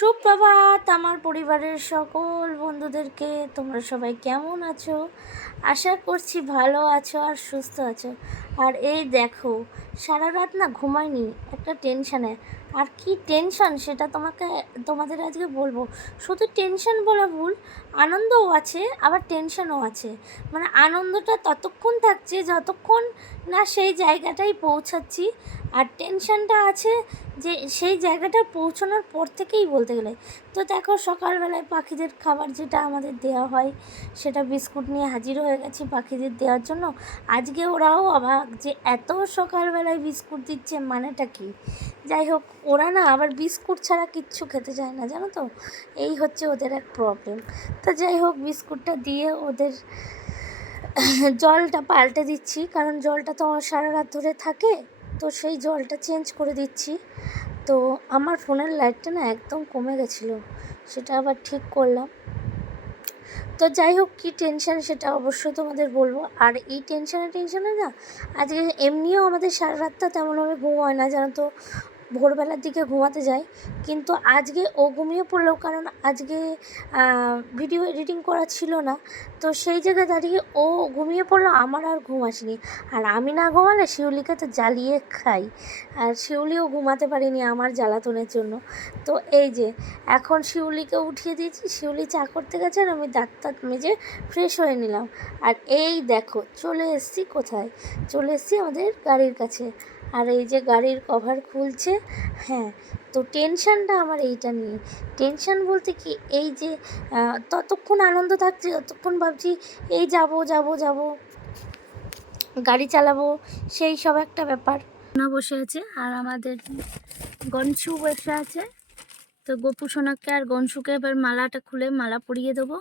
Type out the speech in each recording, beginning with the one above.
সুপ্রভাত আমার পরিবারের সকল বন্ধুদেরকে। তোমরা সবাই কেমন আছো? আশা করছি ভালো আছো আর সুস্থ আছো। আর এই দেখো, সারা রাত না ঘুমাইনি, একটা টেনশানে। আর কি টেনশন সেটা তোমাদের আজকে বলবো। শুধু টেনশন বলা ভুল, আনন্দও আছে আবার টেনশনও আছে। মানে আনন্দটা ততক্ষণ থাকছে যতক্ষণ না সেই জায়গাটাই পৌঁছাচ্ছি, আর টেনশনটা আছে যে সেই জায়গাটা পৌঁছানোর পর থেকেই বলতে গেলে। তো দেখো, সকালবেলায় পাখিদের খাবার যেটা আমাদের দেওয়া হয় সেটা বিস্কুট নিয়ে হাজির হয়ে গেছি পাখিদের দেওয়ার জন্য। আজকে ওরাও অবাক যে এত সকালবেলায় বিস্কুট দিচ্ছে, মানেটা কি। যাই হোক, ওরা না আবার বিস্কুট ছাড়া কিচ্ছু খেতে চায় না, জানো তো। এই হচ্ছে ওদের এক প্রবলেম। তো যাই হোক, বিস্কুটটা দিয়ে ওদের জলটা পাল্টে দিচ্ছি, কারণ জলটা তো সারা রাত ধরে থাকে, তো সেই জলটা চেঞ্জ করে দিচ্ছি। তো আমার ফোনের লাইটটা না একদম কমে গেছিলো, সেটা আবার ঠিক করলাম। তো যাই হোক, কী টেনশান সেটা অবশ্যই তোমাদের বলবো। আর এই টেনশানে না আজকে এমনিও আমাদের সারা রাতটা তেমনভাবে ঘুম হয় না, জানো তো। ভোরবেলার দিকে ঘুমাতে যাই, কিন্তু আজকে ও ঘুমিয়ে পড়লো, কারণ আজকে ভিডিও এডিটিং করা ছিল না। তো সেই জায়গায় দাঁড়িয়ে ও ঘুমিয়ে পড়লো, আমার আর ঘুম আসেনি। আর আমি না ঘুমালে শিউলিকে তো জ্বালিয়ে খাই, আর শিউলিও ঘুমাতে পারিনি আমার জ্বালাতনের জন্য। তো এই যে এখন শিউলিকে উঠিয়ে দিয়েছি, শিউলি চা করতে গেছে, আর আমি দাঁত মেজে ফ্রেশ হয়ে নিলাম। আর এই দেখো, চলে এসেছি কোথায়, চলে এসেছি আমাদের গাড়ির কাছে। আর এই যে গাড়ির কভার খুলছে। হ্যাঁ, তো টেনশানটা আমার এইটা নিয়ে। টেনশান বলতে কি, এই যে ততক্ষণ আনন্দ থাকছে, ততক্ষণ ভাবছি এই যাব গাড়ি চালাবো, সেই সব একটা ব্যাপার। সোনা বসে আছে আর আমাদের গনশু বসে আছে। তো গপু সোনাকে আর গনশুকে এবার মালাটা খুলে মালা পরিয়ে দেবো।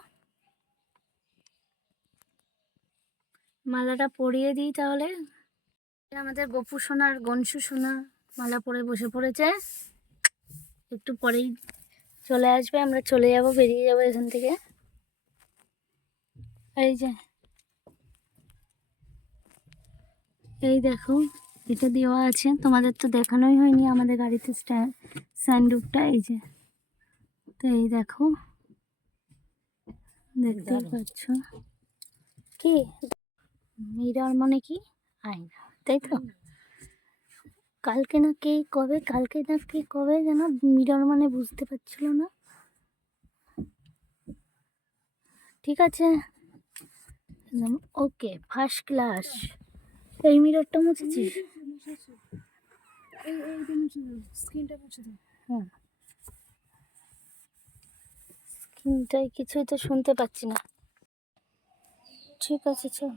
মালাটা পরিয়ে দিই তাহলে। আমাদের গপু সোনার গনশু সোনা মালা পরে বসে পড়েছে, একটু পরেই চলে আসবে, আমরা চলে যাব, বেরিয়ে যাব এখান থেকে। এই যে এই দেখো, এটা দেওয়া আছে, তোমাদের তো দেখানোই হয়নি আমাদের গাড়িতে সানরুফটা। এই যে, তো এই দেখো, দেখতেই পাচ্ছ। কি মিরর মানে কি? আয়না, তাই তো। কালকে না কে কবে যেন মিরর মানে বুঝতে পারছিল না। ঠিক আছে, ওকে, ফার্স্ট ক্লাস। এই মিররটা মুছেছিস? হ্যাঁ, স্ক্রিনটাই কিছুই তো শুনতে পাচ্ছি না। ঠিক আছে, চল।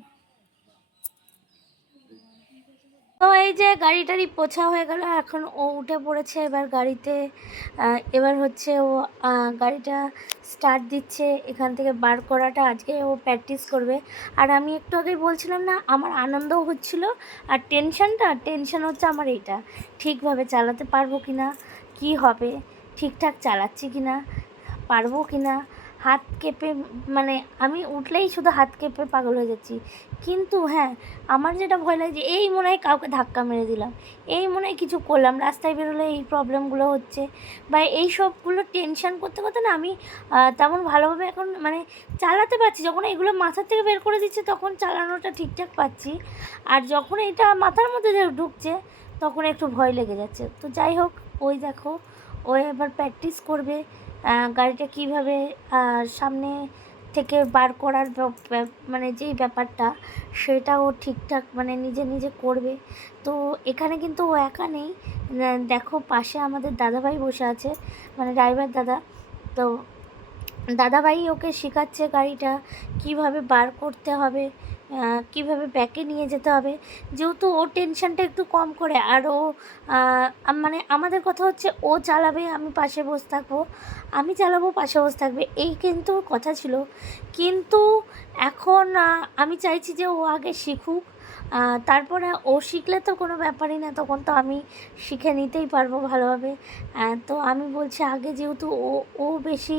তো এই যে গাড়ি টাড়ি পোছা হয়ে গেল, এখন ও উঠে পড়েছে এবার গাড়িতে। এবার হচ্ছে ও গাড়িটা স্টার্ট দিচ্ছে, এখান থেকে বার করাটা আজকে ও প্র্যাকটিস করবে। আর আমি একটু আগেই বলছিলাম না, আমার আনন্দও হচ্ছিল, আর টেনশন হচ্ছে আমার এইটা, ঠিকভাবে চালাতে পারবো কি না, কী হবে, ঠিকঠাক চালাচ্ছি কি না, পারবো কি না। হাত কেঁপে, মানে আমি উঠলেই শুধু হাত কেঁপে পাগল হয়ে যাচ্ছি। কিন্তু হ্যাঁ, আমার যেটা ভয় লাগে যে এই মনে হয় কাউকে ধাক্কা মেরে দিলাম, এই মনে হয় কিছু করলাম, রাস্তায় বেরোলে এই প্রবলেমগুলো হচ্ছে, বা এই সবগুলো টেনশান করতে করতে না আমি তেমন ভালোভাবে এখন মানে চালাতে পারছি। যখন এগুলো মাথার থেকে বের করে দিচ্ছে তখন চালানোটা ঠিকঠাক পাচ্ছি, আর যখন এটা মাথার মধ্যে ঢুকছে তখন একটু ভয় লেগে যাচ্ছে। তো যাই হোক, ওই দেখো, ও এবার প্র্যাকটিস করবে গাড়িটা কীভাবে সামনে থেকে বার করার মানে যেই ব্যাপারটা, সেটা ও ঠিকঠাক মানে নিজে নিজে করবে। তো এখানে কিন্তু ও একা নেই, দেখো পাশে আমাদের দাদাভাই বসে আছে, মানে ড্রাইভার দাদা। তো দাদাভাই ওকে শেখাচ্ছে গাড়িটা কিভাবে বার করতে হবে, কিভাবে ব্যাকে নিয়ে যেতে হবে। যেহেতু ও টেনশানটা একটু কম করে, আর ও মানে আমাদের কথা হচ্ছে ও চালাবে, আমি পাশে বসে থাকবো, আমি চালাবো, পাশে বসে থাকবে, এই কিন্তু কথা ছিল। কিন্তু এখন আমি চাইছি যে ও আগে শিখুক, তারপরে ও শিখলে তো কোনো ব্যাপারই না, তখন তো আমি শিখে নিতেই পারবো ভালোভাবে। তো আমি বলছি আগে, যেহেতু ও বেশি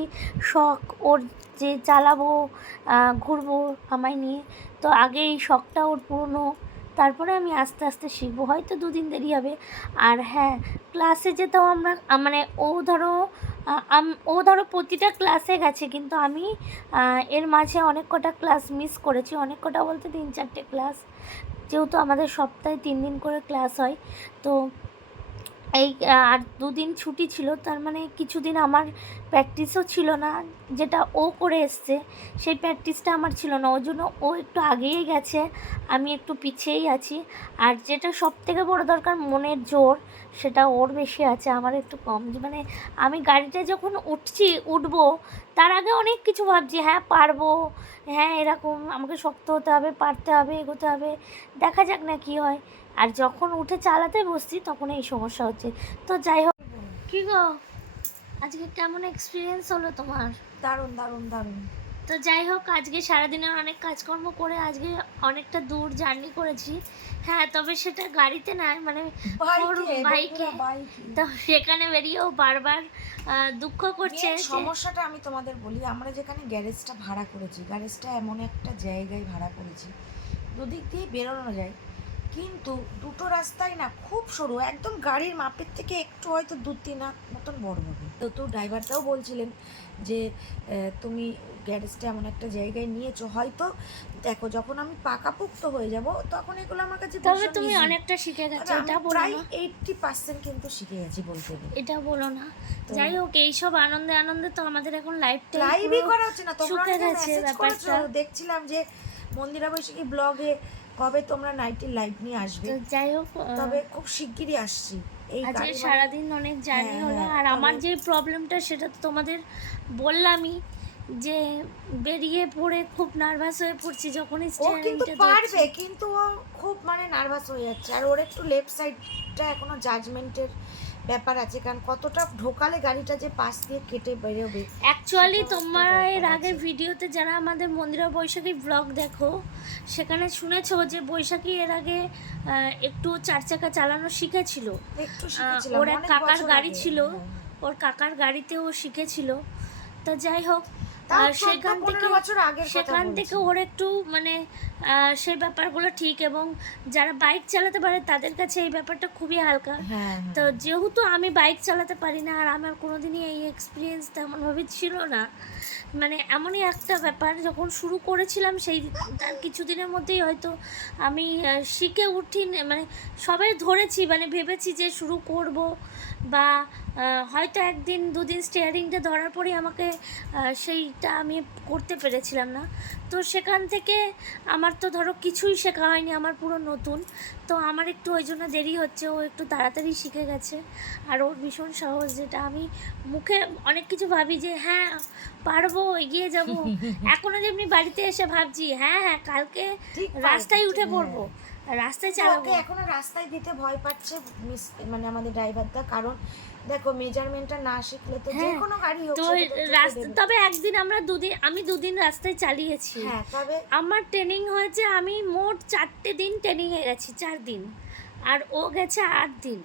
শখ ওর যে চালাবো, ঘুরবো আমায় নিয়ে, তো আগে এই শখটা ওর পূরণ হোক, তারপরে আমি আস্তে আস্তে শিখবো, হয়তো 2 দিন দেরি হবে। আর হ্যাঁ, ক্লাসে যেতেও আমরা মানে ও ধরো ও ধরো প্রতিটা ক্লাসে গেছে, কিন্তু আমি এর মাঝে অনেক কটা ক্লাস মিস করেছি, অনেক কটা বলতে 3-4টে ক্লাস, যেহেতু আমাদের সপ্তাহে 3 দিন করে ক্লাস হয়। তো এই আর 2 দিন ছুটি ছিল, তার মানে কিছুদিন আমার প্র্যাকটিসও ছিল না, যেটা ও করে এসছে সেই প্র্যাকটিসটা আমার ছিল না, ওই জন্য ও একটু আগেই গেছে, আমি একটু পিছিয়েই আছি। আর যেটা সবথেকে বড় দরকার, মনের জোর, সেটা ওর বেশি আছে, আমার একটু কম। মানে আমি গাড়িতে যখন উঠবো, তার আগে অনেক কিছু ভাবছি, হ্যাঁ পারবো, হ্যাঁ এরকম আমাকে শক্ত হতে হবে, পারতে হবে, এগোতে হবে, দেখা যাক না কী হয়। আর যখন উঠে চালাতে বসছি তখন এই সমস্যা হচ্ছে। তো যাই হোক, কী গো আজকে কেমন এক্সপিরিয়েন্স হলো তোমার? দারুণ দারুণ দারুণ। তো যাই হোক, আজকে সারাদিনের অনেক কাজকর্ম করে আজকে অনেকটা দূর জার্নি করেছি। হ্যাঁ, তবে সেটা গাড়িতে নয়, মানে বাইকে। তো সেখানে বেরিয়েও বারবার দুঃখ করছে। সমস্যাটা আমি তোমাদের বলি, আমরা যেখানে গ্যারেজটা ভাড়া করেছি, গ্যারেজটা এমন একটা জায়গায় ভাড়া করেছি, দুদিক দিয়ে বেরোনো যায়, কিন্তু দুটো রাস্তাই না খুব সরু, একদম গাড়ির মাপের থেকে একটু হয়তো 2-3 হাত মতন বড় হবে। তো ড্রাইভারটাও বলছিলেন যে তুমি গ্যারেজটা এমন একটা জায়গায় নিয়েছো, হয়তো দেখো যখন আমি পাকাপোক্ত হয়ে যাব তখন এগুলো আমার কাছে তবে তুমি অনেকটা শিখে গেছো, এটা বলো প্রায় না। 80% কিন্তু শিখে গেছি বলতে গেলে। এটা বলো না। যাই হোক, এইসব আনন্দে আনন্দে তো আমাদের এখন লাইভই করা হচ্ছে না। তোমরা শুকে গেছে ব্যাপারটা। দেখছিলাম যে মন্দিরা বৈশাখী ব্লগে কবে তোমরা নাইটের লাইভ নিয়ে আসবে। যাই হোক, তবে খুব শিগগিরই আসছি। আজকে সারাদিন অনেক জার্নি হলো। আর আমার যে প্রবলেমটা সেটা তো তোমাদের বললামই, যে বেরিয়ে পড়ে খুব নার্ভাস হয়ে পড়ছি যখনই স্টিয়ারিংটা পারবে, কিন্তু ও খুব মানে নার্ভাস হয়ে যাচ্ছে। আর ওর একটু লেফট সাইডটা এখনো জাজমেন্টের ব্যাপার আছে, কারণ কতটা ঢোকালে গাড়িটা যে পাশ দিয়ে কেটে বেরোবে। অ্যাকচুয়ালি তোমরা এর আগের ভিডিওতে যারা আমাদের মন্দিরা বৈশাখী ব্লগ দেখো, সেখানে শুনেছো যে বৈশাখী এর আগে একটু 4 চাকা চালানো শিখেছিল। ওর এক কাকার গাড়ি ছিল, ওর কাকার গাড়িতে ও শিখেছিল। তো যাই হোক, সেখান থেকে ওর একটু মানে সেই ব্যাপারগুলো ঠিক, এবং যারা বাইক চালাতে পারে তাদের কাছে এই ব্যাপারটা খুবই হালকা। তো যেহেতু আমি বাইক চালাতে পারি না, আর আমার কোনোদিনই এই এক্সপিরিয়েন্স তেমনভাবে ছিল না, মানে এমনই একটা ব্যাপার, যখন শুরু করেছিলাম সেই তার কিছুদিনের মধ্যেই হয়তো আমি শিখে উঠি, মানে সবাই ধরেছি, মানে ভেবেছি যে শুরু করব, বা হয়তো 1-2 দিন স্টিয়ারিংটা ধরার পরেই আমাকে সেইটা আমি করতে পেরেছিলাম না। তো সেখান থেকে আমার তো ধরো কিছুই শেখা হয়নি, আমার পুরো নতুন। তো আমার একটু ওই জন্য দেরি হচ্ছে, ও একটু তাড়াতাড়ি শিখে গেছে। আর ওর ভীষণ সাহস, যেটা আমি মুখে অনেক কিছু ভাবি যে হ্যাঁ পারবো, এগিয়ে যাব, এখনও যেমনি বাড়িতে এসে ভাবছি হ্যাঁ হ্যাঁ কালকে রাস্তায় উঠে পড়বো, রাস্তায় চালাবো। এখনো রাস্তায় দিতে ভয় পাচ্ছে মানে আমাদের ড্রাইভারটা, কারণ দেখো মেজারমেন্টটা না শিখলে তো যে কোনো গাড়ি হোক। তো তবে একদিন আমি 2 দিন রাস্তায় চালিয়েছি। হ্যাঁ, তবে আমার ট্রেনিং হয়েছে, আমি মোট 4টে দিন ট্রেনিংয়ে গেছি, 4 দিন, আর ও গেছে 8 দিন।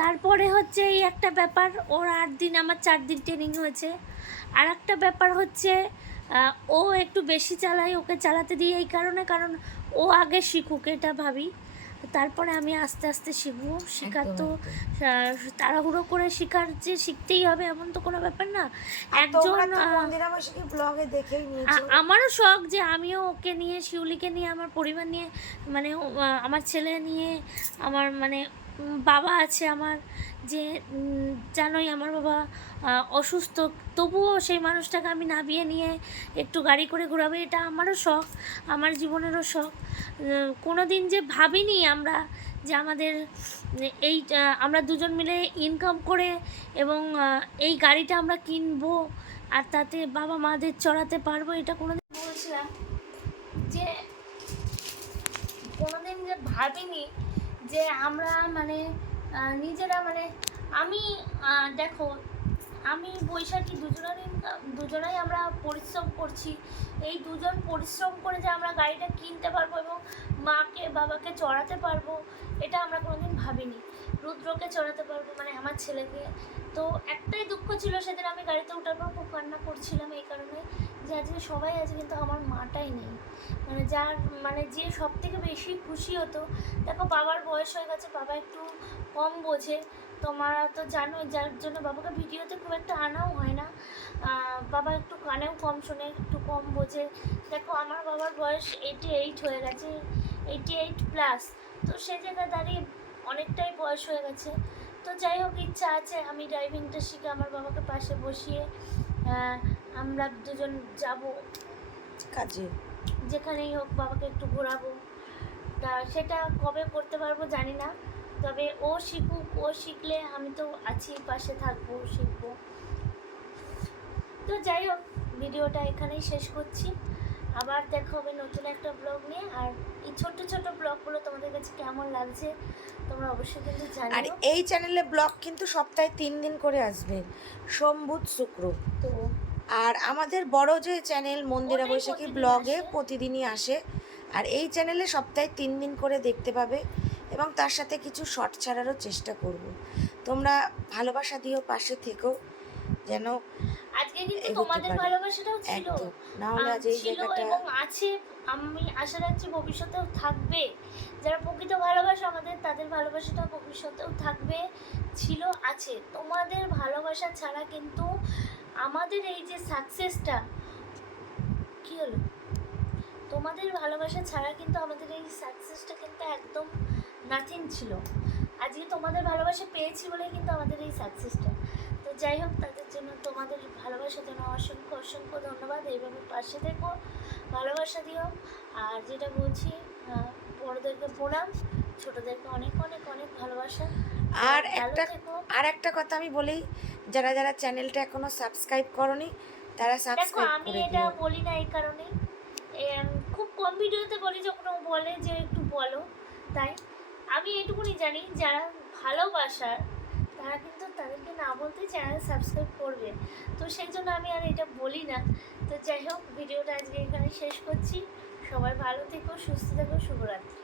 তারপরে হচ্ছে এই একটা ব্যাপার, ওর 8 দিন আমার 4 দিন ট্রেনিং হয়েছে। আর একটা ব্যাপার হচ্ছে ও একটু বেশি চালায়, ওকে চালাতে দিই এই কারণে, কারণ ও আগে শিখুক, এটা ভাবি, তারপরে আমি আস্তে আস্তে শিখবো। শেখার তো তাড়াহুড়ো করে শিখতেই হবে এমন তো কোনো ব্যাপার না। একজন আমারও শখ যে আমিও ওকে নিয়ে, শিউলিকে নিয়ে, আমার পরিবার নিয়ে, মানে আমার ছেলে নিয়ে, আমার মানে বাবা আছে আমার, যে জানোই আমার বাবা অসুস্থ, তবুও সেই মানুষটাকে আমি নামিয়ে নিয়ে একটু গাড়ি করে ঘোরাবো, এটা আমারও শখ, আমার জীবনেরও শখ। কোনো দিন যে ভাবিনি আমরা যে আমাদের এই আমরা দুজন মিলে ইনকাম করে এবং এই গাড়িটা আমরা কিনবো, আর তাতে বাবা মাদের চড়াতে পারবো, এটা কোনোদিন বলছিলাম যে কোনোদিন যে ভাবিনি যে আমরা মানে নিজেরা, মানে আমি দেখো আমি বৈশাখী দুজনাই আমরা পরিশ্রম করছি, এই দুজন পরিশ্রম করে যে আমরা গাড়িটা কিনতে পারবো এবং মাকে বাবাকে চড়াতে পারবো, এটা আমরা কোনোদিন ভাবিনি। রুদ্রকে চড়াতে পারবো, মানে আমার ছেলেকে। তো একটাই দুঃখ ছিল, সেদিন আমি গাড়িতে ওঠার পর খুব কান্না করছিলাম এই কারণে যে আজকে সবাই আছে কিন্তু আমার মাটাই নেই, মানে যে সব থেকে বেশি খুশি হতো। দেখো বাবার বয়স হয়ে গেছে, বাবা একটু কম বোঝে, তোমরা তো জানো, যার জন্য বাবাকে ভিডিওতে খুব একটা আনাও হয় না। বাবা একটু কানেও কম শোনে, একটু কম বোঝে। দেখো আমার বাবার বয়স 88 হয়ে গেছে, 88+। তো সে জায়গায় দাঁড়িয়ে অনেকটাই বয়স হয়ে গেছে। তো যাই হোক, ইচ্ছা আছে আমি ড্রাইভিংটা শিখে আমার বাবাকে পাশে বসিয়ে আমরা দুজন যাব কাজে। যেখানেই হোক, বাবাকে একটু ঘোরাবো। তা সেটা কবে করতে পারবো জানি না, তবে ও শিখুক, ও শিখলে আমি তো আছি, পাশে থাকবো, শিখবো। তো যাই হোক, ভিডিওটা এখানেই শেষ করছি। আবার দেখা হবে নতুন একটা ব্লগ নিয়ে। আর এই ছোট ছোট ব্লগগুলো তোমাদের কাছে কেমন লাগছে তোমরা অবশ্যই কিন্তু আর জানিও। এই চ্যানেলে ব্লগ কিন্তু সপ্তাহে 3 দিন করে আসবে, সোম বুধ শুক্র। তো আর আমাদের বড় যে চ্যানেল মন্দিরা ওটাই বৈশাখী প্রতিদিন ব্লগে আসে। প্রতিদিনই আসে। আর এই চ্যানেলে সপ্তাহে 3 দিন করে দেখতে পাবে, এবং তার সাথে কিছু শর্ট ছাড়ারও চেষ্টা করব। তোমরা ভালোবাসা দিও, পাশে থেকো, যেন আজকে কিন্তু এগোতে তোমাদের পারি। ভালোবাসাটাও ছিল, একদম, না হলে আজ এই ছিল জায়গাটা। এবং আছে। আমি আশা রাখছি ভবিষ্যতেও থাকবে। যারা প্রকৃত ভালোবাসা আমাদের, তাদের ভালোবাসাটা ভবিষ্যতেও থাকবে, ছিল, আছে। তোমাদের ভালোবাসা ছাড়া কিন্তু আমাদের এই যে সাকসেসটা, কি হলো, তোমাদের ভালোবাসা ছাড়া কিন্তু আমাদের এই সাকসেসটা কিন্তু একদম নাথিং ছিল। আজকে তোমাদের ভালোবাসা পেয়েছি বলেই কিন্তু আমাদের এই সাকসেসটা। তো যাই হোক, তাদের জন্য, তোমাদের ভালোবাসার জন্য অসংখ্য অসংখ্য ধন্যবাদ। এইভাবে পাশে থেকো, ভালোবাসা দিও। আর যেটা বলছি, বড়োদেরকে প্রণাম, ছোটোদেরকে অনেক অনেক অনেক ভালোবাসা। আর ভালো একটা থেকো। আর একটা কথা আমি বলি, যারা যারা চ্যানেলটা এখনো সাবস্ক্রাইব করনি তারা দেখো সাবস্ক্রাইব আমি করে এটা দিও। বলি না এই কারণে, খুব কম ভিডিওতে বলি, যখন ও বলে যে একটু বলো, তাই আমি এটুকুনি জানি, যারা ভালোবাসার তারা কিন্তু তাদেরকে না বলতে চ্যানেল সাবস্ক্রাইব করবে। তো সেই জন্য আমি আর এটা বলি না। তো যাই হোক, ভিডিওটা আজকে এখানে শেষ করছি। সবাই ভালো থেকো, সুস্থ থেকো, শুভরাত্রি।